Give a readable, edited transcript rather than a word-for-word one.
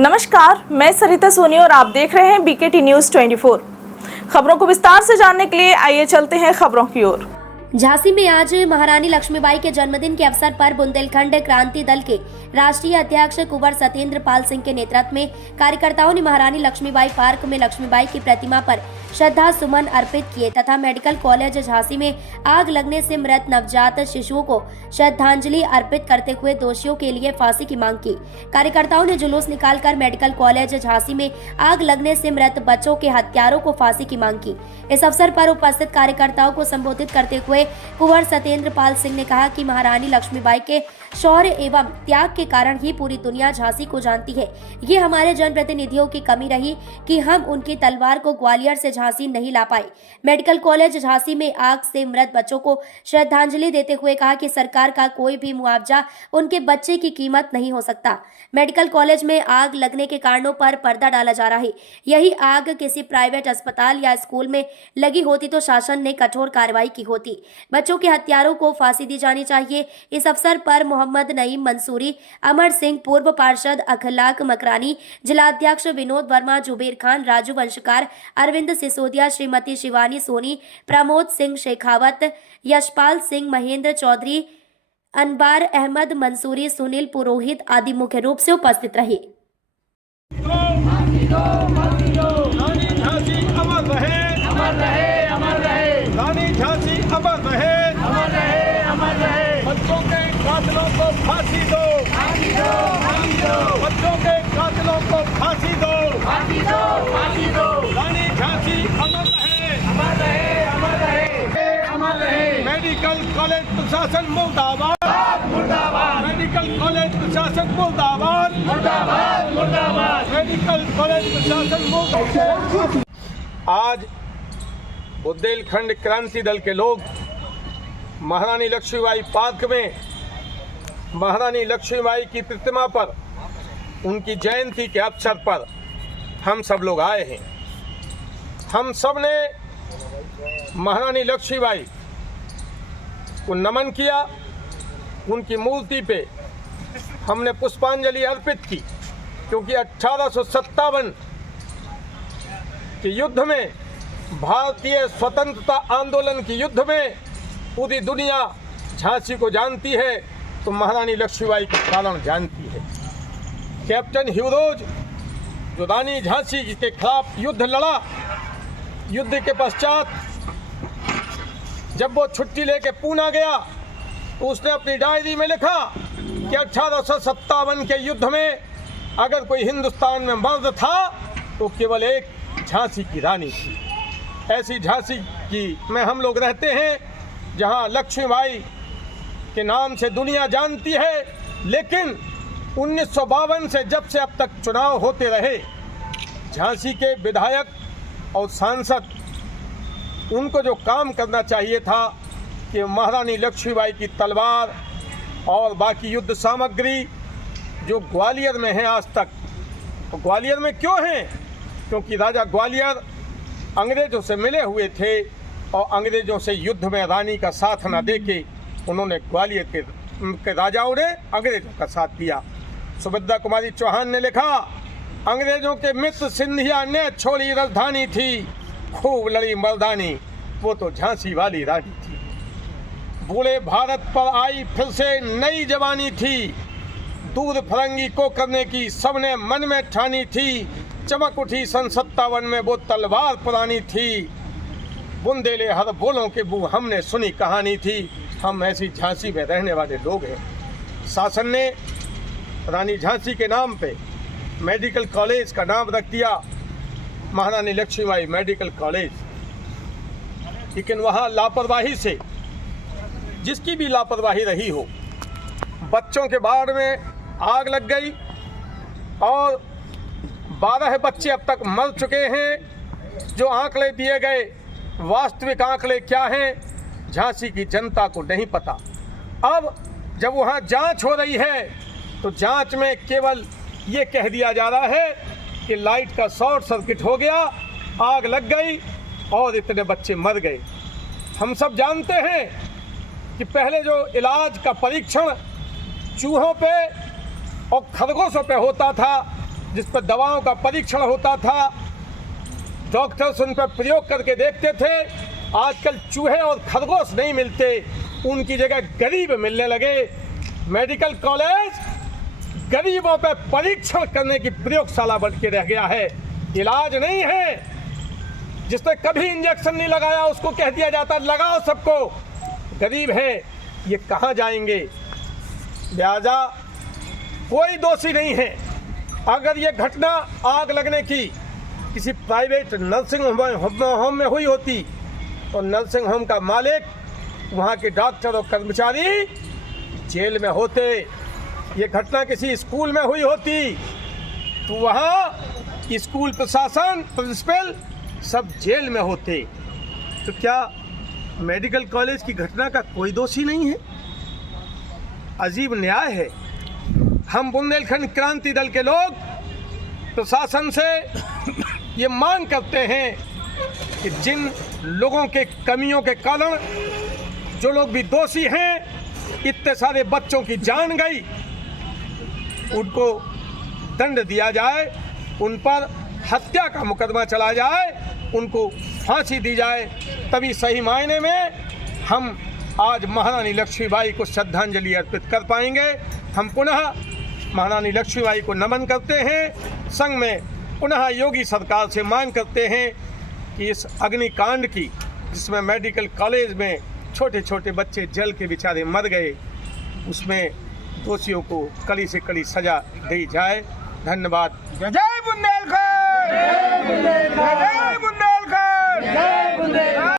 नमस्कार, मैं सरिता सोनी और आप देख रहे हैं बीकेटी न्यूज 24। खबरों को विस्तार से जानने के लिए आइए चलते हैं खबरों की ओर। झांसी में आज महारानी लक्ष्मीबाई के जन्मदिन के अवसर पर बुंदेलखंड क्रांति दल के राष्ट्रीय अध्यक्ष कुंवर सत्येंद्र पाल सिंह के नेतृत्व में कार्यकर्ताओं ने महारानी लक्ष्मीबाई पार्क में लक्ष्मीबाई की प्रतिमा पर श्रद्धा सुमन अर्पित किए तथा मेडिकल कॉलेज झांसी में आग लगने से मृत नवजात शिशुओं को श्रद्धांजलि अर्पित करते हुए दोषियों के लिए फांसी की मांग की। कार्यकर्ताओं ने जुलूस निकालकर मेडिकल कॉलेज झांसी में आग लगने से मृत बच्चों के हत्यारों को फांसी की मांग की। इस अवसर पर उपस्थित कार्यकर्ताओं को संबोधित करते हुए कुंवर सत्येंद्र पाल सिंह ने कहा कि महारानी लक्ष्मीबाई के शौर्य एवं त्याग के कारण ही पूरी दुनिया झांसी को जानती है। ये हमारे जनप्रतिनिधियों की कमी रही कि हम उनकी तलवार को ग्वालियर से झांसी नहीं ला पाए। मेडिकल कॉलेज झांसी में आग से मृत बच्चों को श्रद्धांजलि देते हुए कहा कि सरकार का कोई भी मुआवजा उनके बच्चे की कीमत नहीं हो सकता। मेडिकल कॉलेज में आग लगने के कारणों पर पर्दा डाला जा रहा है। यही आग किसी प्राइवेट अस्पताल या स्कूल में लगी होती तो शासन ने कठोर कार्रवाई की होती। बच्चों के हत्यारों को फांसी दी जानी चाहिए। इस अवसर पर मोहम्मद नईम मंसूरी, अमर सिंह, पूर्व पार्षद अखलाक मकरानी, जिलाध्यक्ष विनोद वर्मा, जुबेर खान, राजू वंशकार, अरविंद सिसोदिया, श्रीमती शिवानी सोनी, प्रमोद सिंह शेखावत, यशपाल सिंह, महेंद्र चौधरी, अनबार अहमद मंसूरी, सुनील पुरोहित आदि मुख्य रूप से उपस्थित रहे। रानी झांसी अमर रहे, अमर रहे, अमर रहे। बच्चों के कातिलों को फांसी दो, फांसी दो, फांसी दो। बच्चों के कातिलों को फांसी दो, फांसी दो, फांसी दो। रानी झांसी अमर रहे, अमर रहे, अमर रहे, अमर रहे। मेडिकल कॉलेज प्रशासन मुर्दाबाद, मुर्दाबाद। मेडिकल कॉलेज प्रशासन मुर्दाबाद, मुर्दाबाद, मुर्दाबाद। मेडिकल कॉलेज प्रशासन मुर्दाबाद। आज बुंदेलखंड क्रांति दल के लोग महारानी लक्ष्मीबाई पार्क में महारानी लक्ष्मीबाई की प्रतिमा पर उनकी जयंती के अवसर पर हम सब लोग आए हैं। हम सब ने महारानी लक्ष्मीबाई को नमन किया। उनकी मूर्ति पे हमने पुष्पांजलि अर्पित की, क्योंकि 1857 के युद्ध में, भारतीय स्वतंत्रता आंदोलन के युद्ध में पूरी दुनिया झांसी को जानती है तो महारानी लक्ष्मीबाई के कारण जानती है। कैप्टन ह्यूरोज जो रानी झांसी के खिलाफ युद्ध लड़ा, युद्ध के पश्चात जब वो छुट्टी लेके पूना गया तो उसने अपनी डायरी में लिखा कि 1857 के युद्ध में अगर कोई हिंदुस्तान में मर्द था तो केवल एक झांसी की रानी थी। ऐसी झांसी की में हम लोग रहते हैं, जहां लक्ष्मीबाई के नाम से दुनिया जानती है। लेकिन 1952 से जब से अब तक चुनाव होते रहे, झांसी के विधायक और सांसद, उनको जो काम करना चाहिए था कि महारानी लक्ष्मीबाई की तलवार और बाकी युद्ध सामग्री जो ग्वालियर में है आज तक, तो ग्वालियर में क्यों हैं? क्योंकि राजा ग्वालियर अंग्रेजों से मिले हुए थे और अंग्रेजों से युद्ध में रानी का साथ न देके उन्होंने ग्वालियर के राजाओं ने अंग्रेजों का साथ दिया। सुभद्रा कुमारी चौहान ने लिखा, अंग्रेजों के मित्र सिंधिया ने छोड़ी राजधानी थी, खूब लड़ी मर्दानी, वो तो झांसी वाली रानी थी। बूढ़े भारत पर आई फिर से नई जवानी थी, दूर फरंगी को करने की सबने मन में ठानी थी। चमक उठी सन 57 में वो तलवार पुरानी थी, बुंदेले हर बोलों के बू हमने सुनी कहानी थी। हम ऐसी झांसी में रहने वाले लोग हैं। शासन ने रानी झांसी के नाम पे मेडिकल कॉलेज का नाम रख दिया महारानी लक्ष्मीबाई मेडिकल कॉलेज। लेकिन वहाँ लापरवाही से, जिसकी भी लापरवाही रही हो, बच्चों के बाढ़ में आग लग गई और 12 बच्चे अब तक मर चुके हैं। जो आंकड़े दिए गए, वास्तविक आंकड़े क्या हैं, झांसी की जनता को नहीं पता। अब जब वहाँ जांच हो रही है तो जांच में केवल ये कह दिया जा रहा है कि लाइट का शॉर्ट सर्किट हो गया, आग लग गई और इतने बच्चे मर गए। हम सब जानते हैं कि पहले जो इलाज का परीक्षण चूहों पे और खरगोशों पे होता था, जिस पर दवाओं का परीक्षण होता था, डॉक्टर्स उन पर प्रयोग करके देखते थे। आजकल चूहे और खरगोश नहीं मिलते, उनकी जगह गरीब मिलने लगे। मेडिकल कॉलेज गरीबों पर परीक्षण करने की प्रयोगशाला बन के रह गया है, इलाज नहीं है। जिसने कभी इंजेक्शन नहीं लगाया उसको कह दिया जाता लगाओ सबको, गरीब है, ये कहाँ जाएंगे। लिहाजा कोई दोषी नहीं है। अगर ये घटना आग लगने की किसी प्राइवेट नर्सिंग होम में हुई होती तो नर्सिंग होम का मालिक, वहाँ के डॉक्टर और कर्मचारी जेल में होते। ये घटना किसी स्कूल में हुई होती तो वहाँ स्कूल प्रशासन, प्रिंसिपल सब जेल में होते। तो क्या मेडिकल कॉलेज की घटना का कोई दोषी नहीं है? अजीब न्याय है। हम बुंदेलखंड क्रांति दल के लोग प्रशासन से ये मांग करते हैं कि जिन लोगों के कमियों के कारण जो लोग भी दोषी हैं, इतने सारे बच्चों की जान गई, उनको दंड दिया जाए, उन पर हत्या का मुकदमा चला जाए, उनको फांसी दी जाए। तभी सही मायने में हम आज महारानी लक्ष्मीबाई को श्रद्धांजलि अर्पित कर पाएंगे। हम पुनः महारानी लक्ष्मीबाई को नमन करते हैं। संग में पुनः योगी सरकार से मांग करते हैं कि इस अग्निकांड की, जिसमें मेडिकल कॉलेज में छोटे छोटे बच्चे जल के बेचारे मर गए, उसमें दोषियों को कड़ी से कड़ी सजा दी जाए। धन्यवाद। जय बुंदेलखंड।